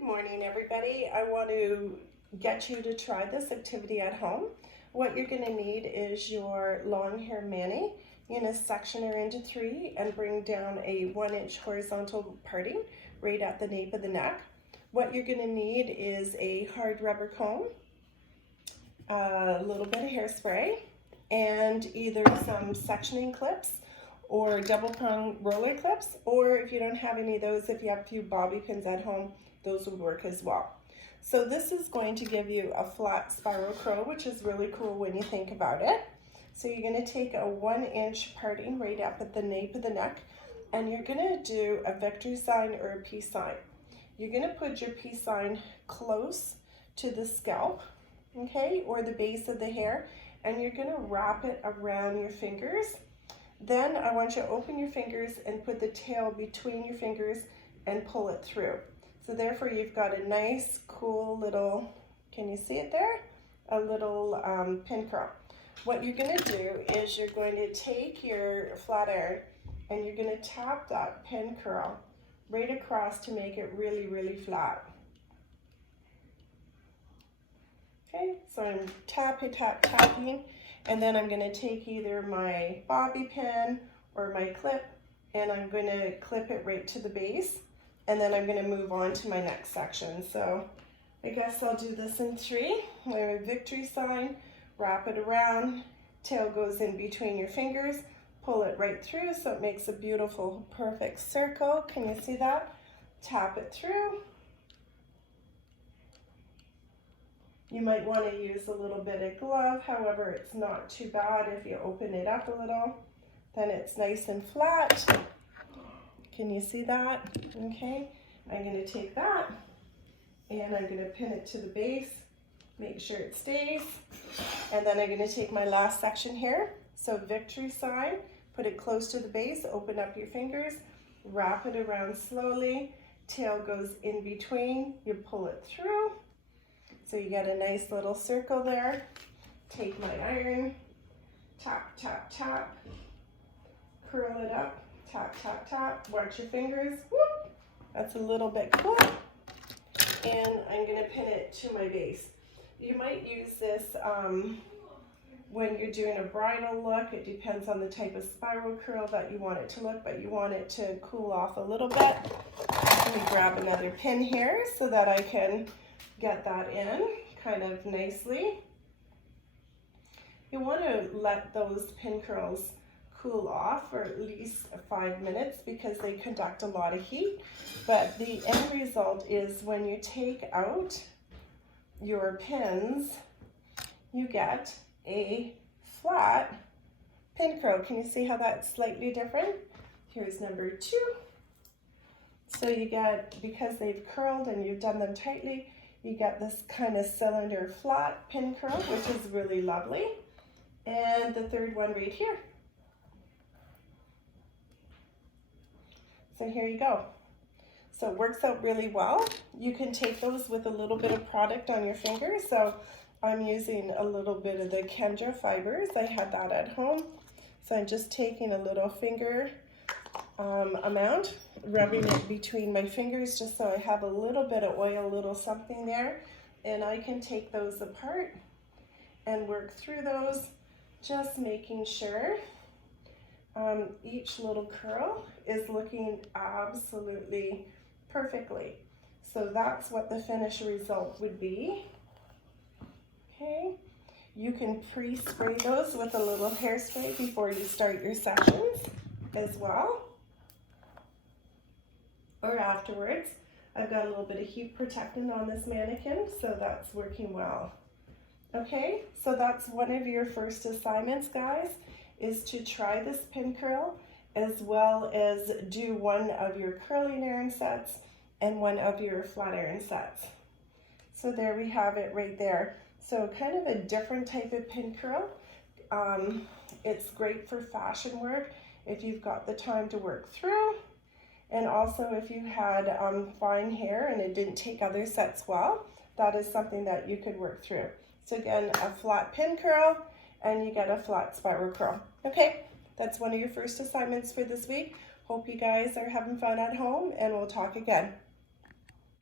Good morning, everybody. I want to get you to try this activity at home. What you're going to need is your long hair mani. You're going to section her into 3 and bring down a 1-inch horizontal parting right at the nape of the neck. What you're going to need is a hard rubber comb, a little bit of hairspray, and either some sectioning clips or double prong roller clips, or if you don't have any of those, if you have a few bobby pins at home, those would work as well. So this is going to give you a flat spiral curl, which is really cool when you think about it. So you're going to take a 1-inch parting right up at the nape of the neck, and you're going to do a victory sign or a peace sign. You're going to put your peace sign close to the scalp, okay, or the base of the hair, and you're going to wrap it around your fingers. Then I want you to open your fingers and put the tail between your fingers and pull it through. So therefore you've got a nice, cool little, can you see it there? A little pin curl. What you're going to do is you're going to take your flat iron and you're going to tap that pin curl right across to make it really, really flat. Okay, so I'm tapping, and then I'm going to take either my bobby pin or my clip, and I'm going to clip it right to the base, and then I'm going to move on to my next section. So I guess I'll do this in 3. My victory sign, wrap it around, tail goes in between your fingers, pull it right through so it makes a beautiful, perfect circle. Can you see that? Tap it through. You might want to use a little bit of glove, however, it's not too bad if you open it up a little. Then it's nice and flat. Can you see that? Okay, I'm going to take that and I'm going to pin it to the base, make sure it stays. And then I'm going to take my last section here. So victory sign, put it close to the base, open up your fingers, wrap it around slowly, tail goes in between, you pull it through. So you get a nice little circle there. Take my iron, tap, tap, tap, curl it up, tap, tap, tap, watch your fingers, whoop, that's a little bit cool. And I'm gonna pin it to my base. You might use this when you're doing a bridal look. It depends on the type of spiral curl that you want it to look, but you want it to cool off a little bit. Let me grab another pin here so that I can get that in kind of nicely. You want to let those pin curls cool off for at least 5 minutes because they conduct a lot of heat. But the end result is when you take out your pins, you get a flat pin curl. Can you see how that's slightly different? Here's number 2. So you get, because they've curled and you've done them tightly, you get this kind of cylinder flat pin curl, which is really lovely. And the third one right here. So here you go. So it works out really well. You can take those with a little bit of product on your fingers. So I'm using a little bit of the Kendra fibers. I had that at home. So I'm just taking a little finger amount, rubbing it between my fingers just so I have a little bit of oil, a little something there, and I can take those apart and work through those, just making sure each little curl is looking absolutely perfectly. So that's what the finished result would be. Okay, you can pre-spray those with a little hairspray before you start your sessions as well, or afterwards. I've got a little bit of heat protectant on this mannequin, so that's working well. Okay, so that's one of your first assignments, guys, is to try this pin curl as well as do one of your curling iron sets and one of your flat iron sets. So there we have it right there. So kind of a different type of pin curl. It's great for fashion work if you've got the time to work through. And also if you had fine hair and it didn't take other sets well, that is something that you could work through. So again, a flat pin curl and you get a flat spiral curl. Okay, that's one of your first assignments for this week. Hope you guys are having fun at home and we'll talk again.